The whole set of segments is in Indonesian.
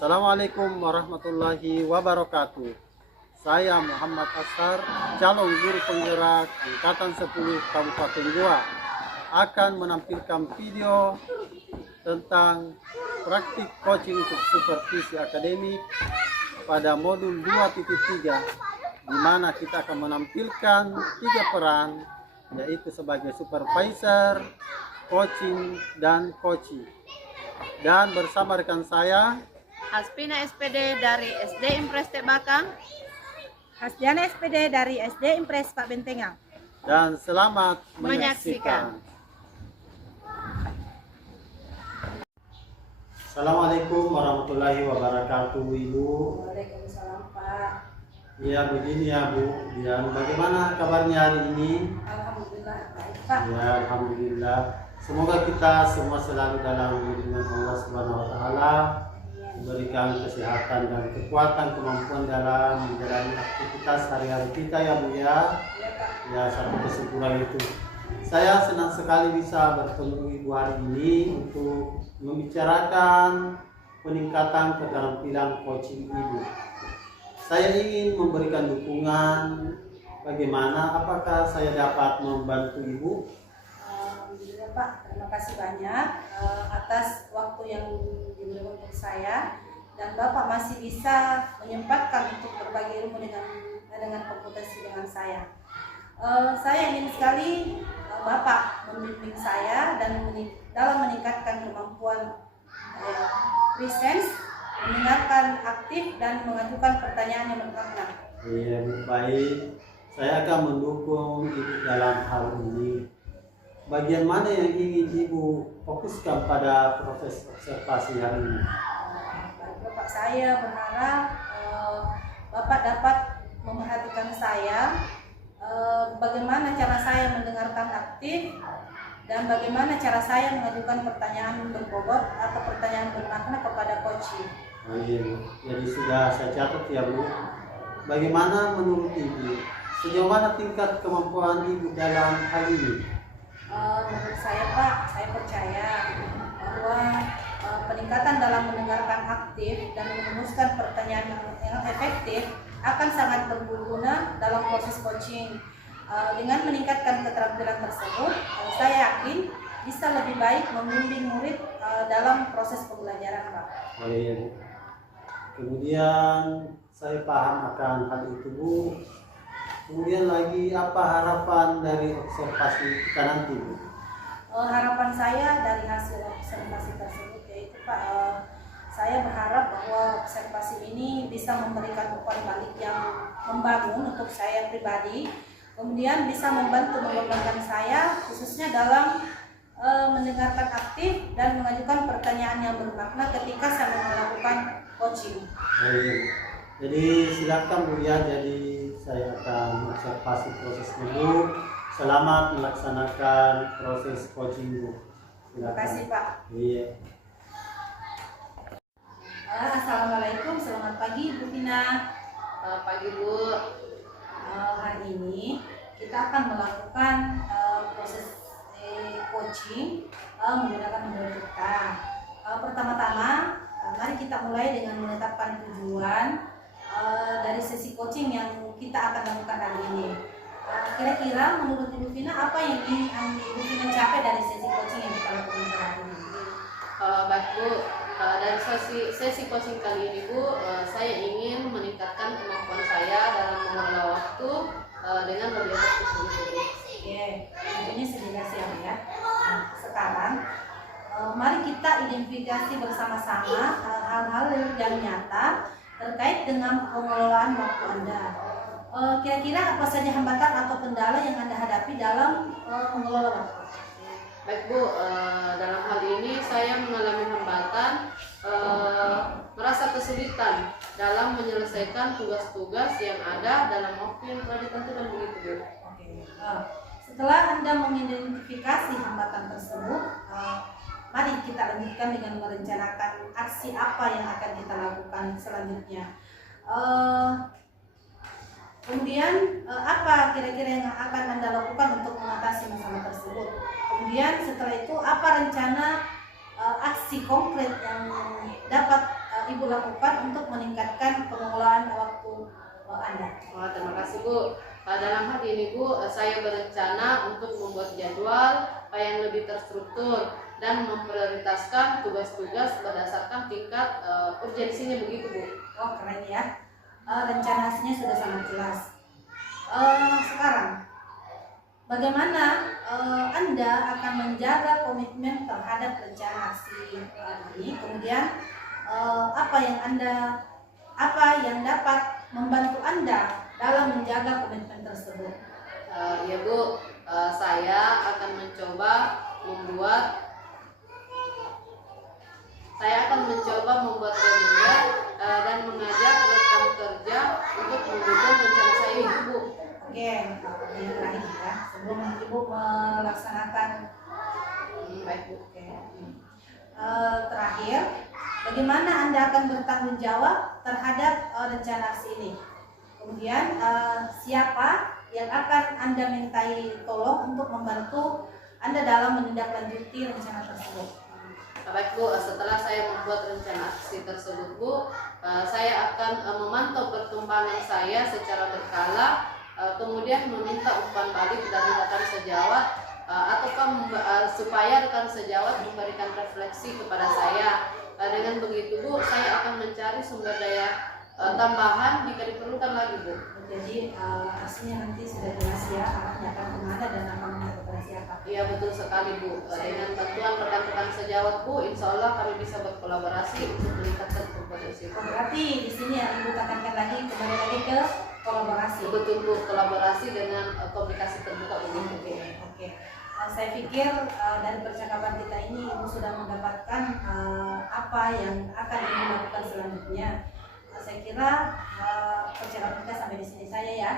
Assalamualaikum warahmatullahi wabarakatuh. Saya Muhammad Ashar, calon guru penggerak Angkatan 10 Kabupaten Goa, akan menampilkan video tentang praktik coaching untuk supervisi akademik pada modul 2.3, di mana kita akan menampilkan 3 peran, yaitu sebagai supervisor, coaching, dan coaching. Dan bersama rekan saya Haspina SPD dari SD Impres Tebakang, Hasdiana SPD dari SD Impres Pak Bentengang. Dan selamat Menyaksikan. menyaksikan. Assalamualaikum warahmatullahi wabarakatuh, Ibu. Waalaikumsalam Pak. Ya, begini ya Bu, dan bagaimana kabarnya hari ini? Alhamdulillah baik Pak. Ya, alhamdulillah. Semoga kita semua selalu dalam lindungan Allah Subhanahu wa taala, diberikan kesehatan dan kekuatan kemampuan dalam menjalani aktivitas hari-hari kita ya Bu ya. Ya Pak. Ya, satu kesyukuran itu. Saya senang sekali bisa bertemu Ibu hari ini untuk membicarakan peningkatan keterampilan coaching Ibu. Saya ingin memberikan dukungan, bagaimana, apakah saya dapat membantu Ibu? Alhamdulillah Pak, terima kasih banyak atas waktu yang diberikan untuk saya, dan Bapak masih bisa menyempatkan untuk berbagi ilmu dengan kompetensi dengan saya. Saya ingin sekali Bapak membimbing saya dan dalam meningkatkan kemampuan presence, mendengarkan aktif, dan mengajukan pertanyaan yang bermakna. Iya, baik. Saya akan mendukung Ibu dalam hal ini. Bagian mana yang ingin Ibu fokuskan pada proses observasi hari ini? Bapak, saya berharap Bapak dapat memperhatikan saya, bagaimana cara saya mendengarkan aktif, dan bagaimana cara saya mengajukan pertanyaan berbobot atau pertanyaan bermakna kepada coaching. Iya, jadi sudah saya catat ya Bu. Bagaimana menurut Ibu? Sejauh mana tingkat kemampuan Ibu dalam hal ini? Menurut saya Pak, saya percaya bahwa peningkatan dalam mendengarkan aktif dan merumuskan pertanyaan yang efektif akan sangat berguna dalam proses coaching. Dengan meningkatkan keterampilan tersebut, saya yakin bisa lebih baik membimbing murid dalam proses pembelajaran Pak. Oh iya Bu. Kemudian saya paham akan hal itu Bu. Kemudian lagi, apa harapan dari observasi kita nanti Bu? Harapan saya dari hasil observasi tersebut yaitu Pak, saya berharap bahwa observasi ini bisa memberikan umpan balik yang membangun untuk saya pribadi, kemudian bisa membantu mengembangkan saya khususnya dalam mendengarkan aktif dan mengajukan pertanyaan yang bermakna ketika saya melakukan coaching. Baik. Jadi silakan Bu ya, jadi saya akan observasi prosesnya Bu. Selamat melaksanakan proses coaching Bu. Terima kasih Pak. Iya. Assalamualaikum, selamat pagi Bu Tina. pagi Bu. Hari ini kita akan melakukan proses coaching menggunakan modul kita. Pertama-tama, mari kita mulai dengan menetapkan tujuan dari sesi coaching yang kita akan lakukan hari ini. Kira-kira menurut Ibu Vina, apa yang ingin Ibu Vina capai dari sesi coaching yang kita lakukan hari ini? Baik Bu, dari sesi coaching kali ini Bu, saya ingin meningkatkan kemampuan saya dalam mengelola waktu dengan lebih efektif. Oke, tentunya sejelas ya. Nah, sekarang mari kita identifikasi bersama-sama hal-hal yang nyata terkait dengan pengelolaan waktu Anda. Kira-kira apa saja hambatan atau kendala yang Anda hadapi dalam mengelola waktu? Baik Bu, dalam hal ini saya mengalami hambatan, merasa kesulitan dalam menyelesaikan tugas-tugas yang ada dalam waktu yang telah ditentukan begitu Bu. Oke. Setelah Anda mengidentifikasi hambatan tersebut, mari kita lanjutkan dengan merencanakan aksi apa yang akan kita lakukan selanjutnya. Kemudian apa kira-kira yang akan Anda lakukan untuk mengatasi masalah tersebut? Kemudian setelah itu apa rencana aksi konkret yang dapat Ibu Ibu lakukan untuk meningkatkan pengelolaan waktu Anda? Terima kasih Bu. Dalam hal ini Bu, saya berencana untuk membuat jadwal yang lebih terstruktur dan memprioritaskan tugas-tugas berdasarkan tingkat urgensinya begitu Bu. Oh, keren ya. Rencana aksinya sudah sangat jelas. Sekarang, bagaimana Anda akan menjaga komitmen terhadap rencana aksi ini? Kemudian, apa yang dapat membantu Anda dalam menjaga komitmen tersebut? Ya Bu, saya akan mencoba membuat webinar dan mengajak rekan kerja untuk mendukung rencana saya ini Bu. Oke, yang terakhir ya, sebelum Ibu melaksanakan. Baik Bu. Oke. Terakhir, bagaimana Anda akan bertanggung jawab terhadap rencana aksi ini? Kemudian siapa yang akan Anda mintai tolong untuk membantu Anda dalam menindaklanjuti rencana tersebut? Baik Bu, setelah saya membuat rencana aksi tersebut Bu, saya akan memantau perkembangan saya secara berkala, kemudian meminta umpan balik dari rekan sejawat supaya rekan sejawat memberikan refleksi kepada saya. Dengan begitu Bu, saya akan mencari sumber daya tambahan jika diperlukan lagi Bu. Jadi aksinya nanti sudah jelas ya, arahnya akan kemana dan akan kepada siapa. Iya betul sekali Bu. Dengan bantuan rekan-rekan sejawat Bu, insya Allah kami bisa berkolaborasi untuk meningkatkan kompetensi. Berarti di sini yang Ibu tekankan lagi kembali lagi ke kolaborasi. Betul Bu, kolaborasi dengan komunikasi terbuka begitu. Oke. Saya pikir dari percakapan kita ini Ibu sudah mendapatkan apa yang akan Ibu lakukan selanjutnya. Saya kira percakapan kita sampai di sini saya ya.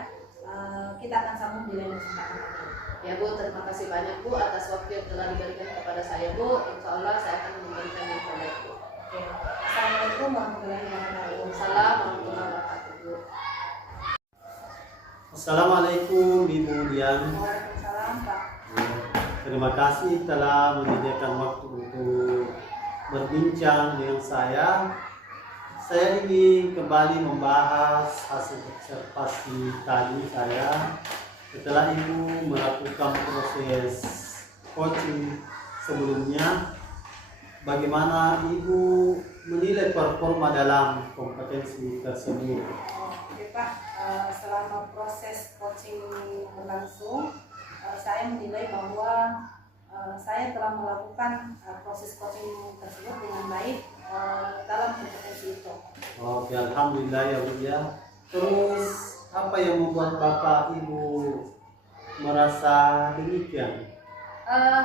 Kita akan sambung di lain kesempatan. Ya Bu, terima kasih banyak Bu atas waktu yang telah diberikan kepada saya Bu. Insya Allah saya akan memberikan yang terbaik Bu. Oke. Assalamualaikum warahmatullahi wabarakatuh. Waalaikumsalam warahmatullahi wabarakatuh Bu. Assalamualaikum Ibu Dian. Waalaikumsalam Pak. Terima kasih telah menyediakan waktu untuk berbincang dengan saya. Saya ingin kembali membahas hasil observasi tadi saya setelah Ibu melakukan proses coaching sebelumnya. Bagaimana Ibu menilai performa dalam kompetensi tersebut? Oke Pak, selama proses coaching berlangsung, saya menilai bahwa saya telah melakukan proses coaching tersebut dengan baik dalam kompetensi itu. Oke, alhamdulillah ya Bu ya. Terus apa yang membuat Bapak Ibu merasa demikian?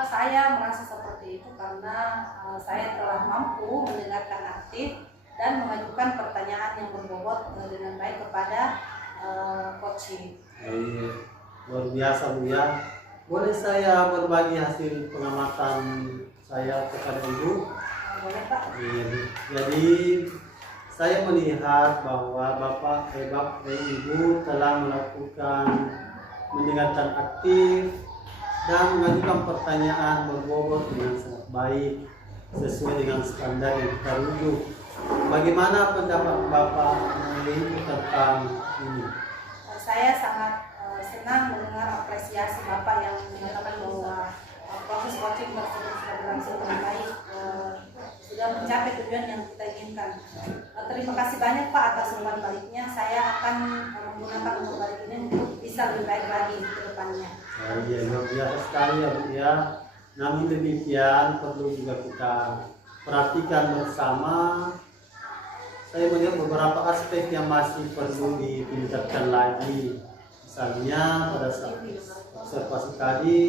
Saya merasa seperti itu karena saya telah mampu mendengarkan aktif dan mengajukan pertanyaan yang berbobot dengan baik kepada coaching. Luar biasa Bu ya. Boleh saya berbagi hasil pengamatan saya kepada Ibu? Boleh Pak. Jadi saya melihat bahwa Bapak Ibu telah melakukan mendengarkan aktif dan mengajukan pertanyaan berbobot dengan sangat baik sesuai dengan standar yang kita rujuk. Bagaimana pendapat Bapak Ibu tentang ini? Saya sangat senang mendengar apresiasi Bapak yang menyatakan bahwa proses coaching tersebut sudah berlangsung dengan baik, sudah mencapai tujuan yang kita inginkan. Terima kasih banyak Pak atas umpan baliknya. Saya akan menggunakan umpan balik ini untuk bisa lebih baik lagi ke depannya. Iya, luar biasa sekali ya Bu ya. Namun demikian perlu juga kita perhatikan bersama. Saya melihat beberapa aspek yang masih perlu ditingkatkan lagi. Misalnya pada saat observasi tadi,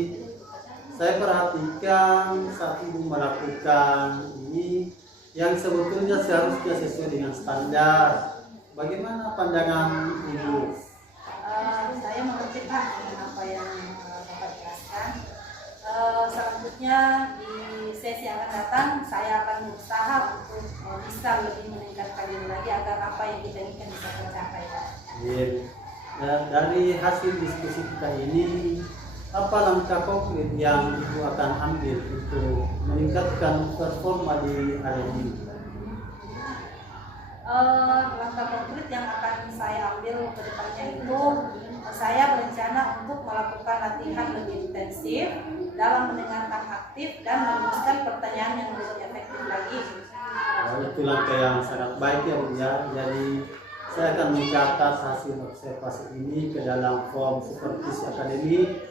saya perhatikan saat Ibu melakukan ini yang sebetulnya seharusnya sesuai dengan standar. Bagaimana pandangan Ibu? Saya mengerti Pak dengan apa yang Bapak jelaskan. Selanjutnya di sesi yang akan datang saya akan berusaha untuk bisa lebih meningkatkan diri lagi agar apa yang kita inginkan bisa tercapai Pak. Dari hasil diskusi kita ini, apa langkah konkret yang Ibu akan ambil untuk meningkatkan performa di hari ini? untuk kedepannya itu saya berencana untuk melakukan latihan lebih intensif dalam mendengarkan aktif dan merumuskan pertanyaan yang lebih efektif lagi. Itu langkah yang sangat baik ya Bu ya. Jadi saya akan mencatat hasil observasi ini ke dalam form supervisi akademik.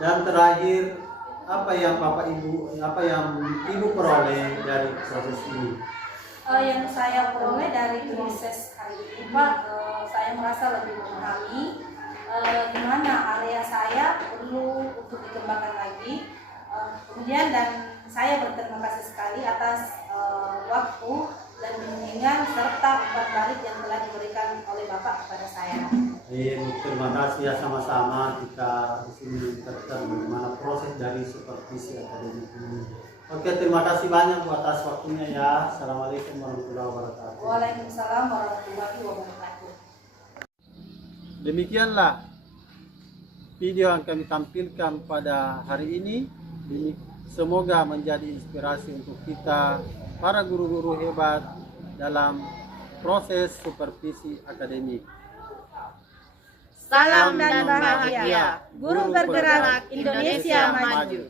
Dan terakhir, apa yang Ibu peroleh dari proses ini? Yang saya peroleh dari proses hari ini Pak, saya merasa lebih memahami di mana area saya perlu untuk dikembangkan lagi. Kemudian dan saya berterima kasih sekali atas waktu dan bimbingan serta umpan balik yang telah diberikan oleh Bapak kepada saya. Terima kasih ya, sama-sama kita di sini menceritakan bagaimana proses dari supervisi akademik ini. Oke, terima kasih banyak Bu atas waktunya ya. Assalamualaikum warahmatullahi wabarakatuh. Waalaikumsalam warahmatullahi wabarakatuh. Demikianlah video yang kami tampilkan pada hari ini. Semoga menjadi inspirasi untuk kita para guru-guru hebat dalam proses supervisi akademik. Salam dan bahagia. Guru bergerak Indonesia maju.